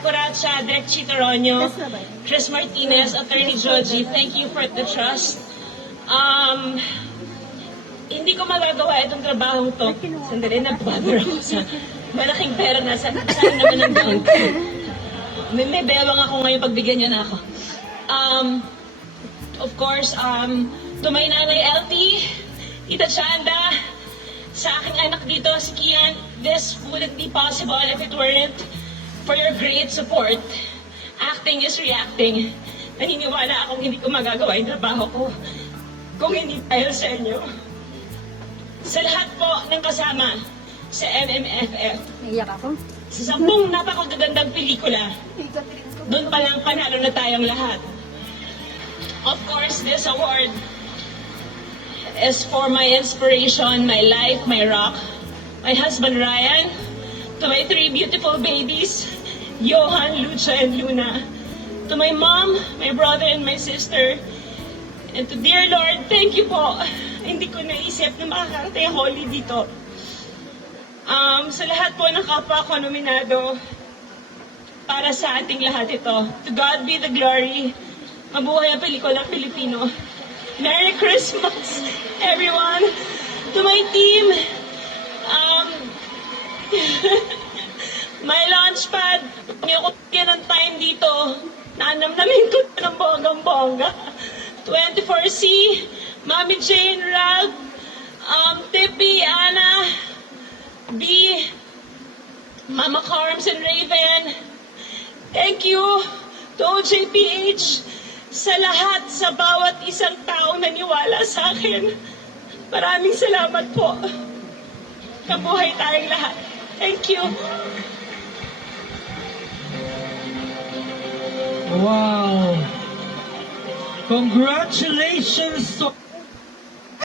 Corazza, Direk Chitoronio, Chris Martinez, Attorney Joji, thank you for the trust. Hindi ko magagawa itong trabaho to. Sandali, nagpapador ako sa malaking pera na saan naman ang down ko. May bewang ako ngayon, pagbigyan niyo na ako. Of course, to my nanay LT, Tita Chanda, sa aking anak dito, si Kian, this wouldn't be possible if it weren't for your great support. Acting is reacting. Naniniwala akong hindi ko magagawa yung trabaho ko kung hindi dahil sa inyo. Sa lahat po ng kasama sa MMFF, Naiyak ako. sa 10 napakagagandang pelikula, doon pa lang panalo na tayong lahat. Of course, this award is for my inspiration, my life, my rock, my husband Ryan, to my 3 beautiful babies, Johan, Lucha, and Luna, to my mom, my brother, and my sister, and to dear Lord, thank you po. Hindi ko naisip na makakarating yung holy dito. Sa lahat po ng kapwa ko nominado, para sa ating lahat ito. To God be the glory. Mabuhay ang pelikulang Pilipino. Merry Christmas, everyone. To my team, my launchpad, may ako ng time dito. Nanamnamin ko ng bonggang-bongga. 24C, Mami Jane, Rag, Tippy, Anna, B, Mama Carms and Raven. Thank you to OJPH sa lahat, sa bawat isang taong naniwala sa akin. Maraming salamat po. Kabuhay tayong lahat. Thank you. Wow! Congratulations to